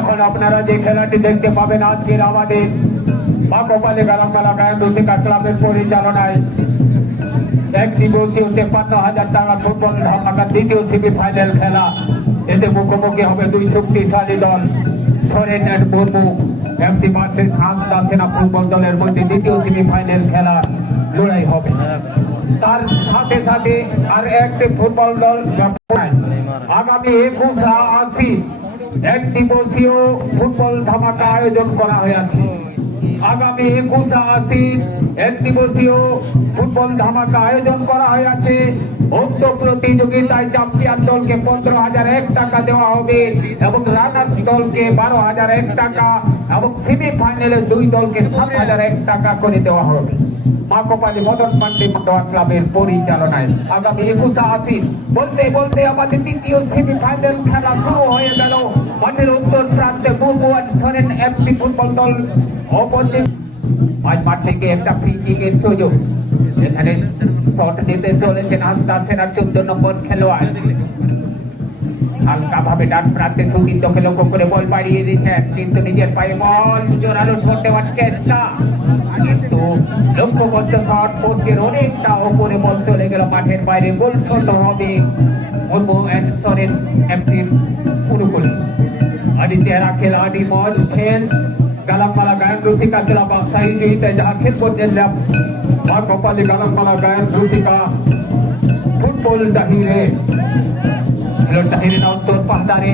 এখন আপনারা যে খেলাটি দেখতে পাবেন আজকের আমাদের মাকোপালী গালামবালা গায়ন রুচিকা ক্লাবের পরিচালনায় এক দিবসীয় ৫৩,০০০ টাকা ফুটবল ধামাকা দ্বিতীয় সেমিফাইনাল খেলা। এতে মুখোমুখি হবে দুই শক্তিশালী দল Soren and Murmu FC versus Hansda Sena football দলের মধ্যে দ্বিতীয় সেমিফাইনাল খেলা লড়াই হবে। তার সাথে সাথে আর একটি ফুটবল দল আগামী ২১ এক দিবসীয় ফুটবল ধামাকা আয়োজন করা হয়েছে। আগামী ২১ এক দিবসীয় ফুটবল ধামাকা আয়োজন করা হয়েছে। উক্ত প্রতিযোগিতায় চ্যাম্পিয়ন দলকে ১৫,০০০ টাকা দেওয়া হবে এবং রানার্স দলকে ১২,০০০ টাকা এবং সেমিফাইনালে দুই দলকে ৭,০০০ টাকা করে দেওয়া হবে। মাকোপালী মদন পান্ডে মন্ডল ক্লাবের পরিচালনায় আগামী ২১ বলতে বলতে আমাদের দ্বিতীয় সেমিফাইনাল খেলা শুরু হয়ে গেল। মাঠের উত্তর প্রান্তে Murmu and Soren FC football দল অপরদিকে আজ মাঠ থেকে একটা ফ্রি কিকের সুযোগ। এখানে শট দিতে চলেছেন হাসদা সেনার ১৪ নম্বর খেলোয়াড়। হালকা ভাবে ডান প্রান্তে সুগীতকে লক্ষ্য করে বল বাড়িয়ে দিচ্ছেন, কিন্তু নিজের পায়ে বল জোরালো শট দেওয়ার চেষ্টা, কিন্তু লক্ষ্যবদ্ধ শট পোস্টের অনেকটা ওপরে বল চলে গেল মাঠের বাইরে। গোল শট হবে মুর্মু এন্ড সরেন এফসির অনুকূলে। আদিত্যেরা খেলা আদি মজ খেল গালামবালা গায়ন রুচিকা ক্লাব সাহিত্যে যাহা খেল করছেন মাকোপালী গালামবালা গায়ন রুচিকা ফুটবল ডাহিরে উত্তর পাহাড়ে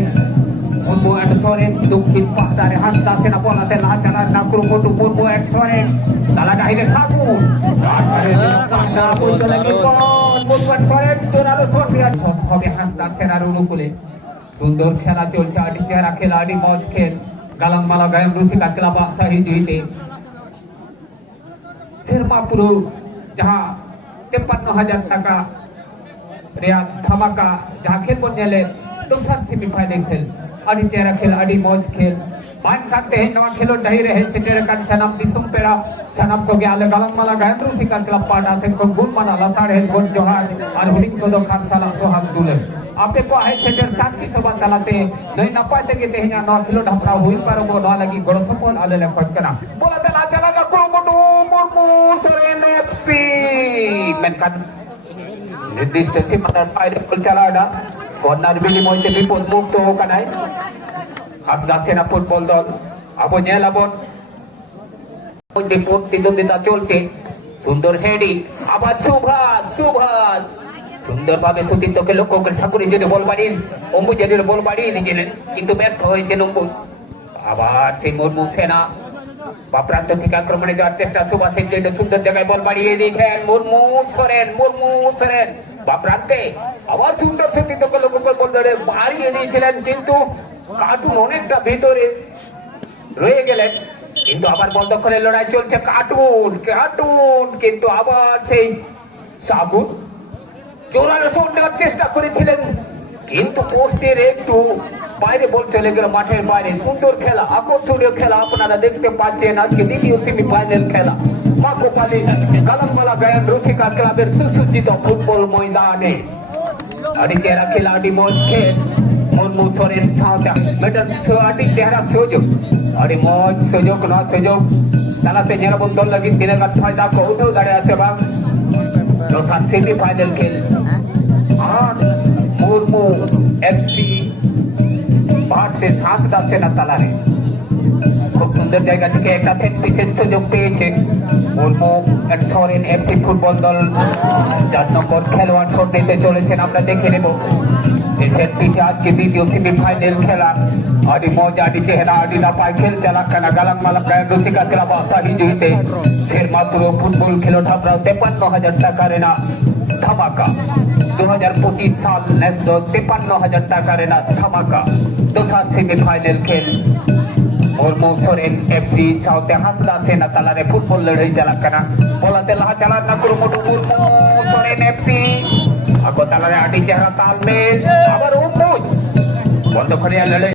মুর্মু এন্ড সরেন, দক্ষিণ পাহাড়ে হাসদা সেনা বলাতে না চালার নাকুর মোটু মুর্মু এন্ড সরেন তালা ডাহিরে সাগুন হাসদা সেনার অনুকূলে। সুন্দর খেলা চলছে। আদি চেহারা খেলা আদি মজ খেল গালামবালা গায়ন রুচিকা ক্লাব সাহিত্যে शेरमापुरु जहाँ 53,000 টাকা রেয়াদ ধামাকা जहाँ खेल बने दूसरा सेमीफाइनल खेल आदि चेहरा खेल आदि मौज खेल मान सकते हैं नवा खेलो ढही रहे सिटेर का सनम दिसुम पेरा सनम को गया गालममाला गायन रसिका क्लब पाटा से को गुण माना लसाड़ है गोल जोहार और हुलिक को दो खान साला सोहाग दुले आपे को है सिटेर शांति सभा तलाते नहीं नपा ते के तेहना नवा खेलो ढपरा हुई पर वो नवा लगी गोड़ सपोल आले ले खोज करा बोला ते ना चला का को मोटू मुर्मू सरेन एफसी मेनकान निर्दिष्ट सीमा पायरे कुल चला डा কর্নার বিনিময় থেকে বিপদ মুক্ত ওখানে হাসদা সেনা ফুটবল দল আবু নেলাবন মধ্যে প্রতিদ্বন্দ্বিতা চলছে। সুন্দর হেডি আবার সুভাষ সুন্দরভাবে সুতীর্থকে লক্ষ্য করে ঠাকুরের জন্য বল বাড়িয়ে অম্বুজারের বল বাড়িয়ে দিয়েছিলেন, কিন্তু ব্যর্থ হয়েছেন অম্বুজ। আবার সেই মুর্মু সেনা বা প্রান্ত থেকে আক্রমণে যাওয়ার চেষ্টা, সুভাষের জন্য সুন্দর জায়গায় বল বাড়িয়ে দিয়েছেন মুর্মু সরেন বা প্রান্তে আবার সুন্দর সুতীর্থকে লক্ষ্য করে বল ধরে বাড়িয়ে দিয়েছিলেন, কিন্তু কার্টুন অনেকটা ভেতরে রয়ে গেলেন। কিন্তু আবার বল দখলের লড়াই চলছে। কার্টুন কিন্তু আবার সেই সাবুন জোরালো শট দেওয়ার চেষ্টা করেছিলেন, কিন্তু পোস্টের একটু বাইরে বল চলে গেল মাঠের বাইরে। সুন্দর খেলা, আকর্ষণীয় খেলা আপনারা দেখতে পাচ্ছেন। আজকে দ্বিতীয় সেমিফাইনাল খেলা মাকোপালী গালামবালা গায়ন রসিকা ক্লাবের সুসজ্জিত ফুটবল ময়দানে। আদি চেহারা খেলা আদি মজ খেল মুর্মু সরেন সাঁওতা মেটার আদি চেহারা সুযোগ আদি মজ সুযোগ তালাতে যেরকম দল লাগি দিনের কাজ ফায়দা को উঠেও দাঁড়িয়ে আছে বা চৌথা সেমিফাইনাল খেল আর মুর্মু এফসি ভার্সেস হাসদা সেনা তালারে। খুব সুন্দর জায়গা থেকে একটা সেট পিসের সুযোগ পেয়েছে Murmu and Soren FC football দল। ৪ নম্বর খেলোয়াড় শট দিতে চলেছেন, আমরা দেখে নেব এই সেট পিসে আজকে দ্বিতীয় সেমিফাইনাল খেলা। আদি মজা আদি চেহারা আদি লাপায় খেল চালাকানা গালামবালা গায়ন রসিকা ক্লাব সাহি জুইতে शेरमापुर ফুটবল খেলো ঢাবরাও 53,000 টাকা রেনা ধামাকা 2025 साल नेक्स्ट 53,000 টাকা রেনা ধামাকা দোসরা সেমিফাইনাল খেল Olmo Soren FC साउथ हासला सेना तालारे फुटबॉल लढाई चालक करा बोलाते लहा चला ना करू मोठू Olmo Soren FC अगो तालारे आटी चेहरा तालमेल আবার Olmo বন্ধ করে লড়াই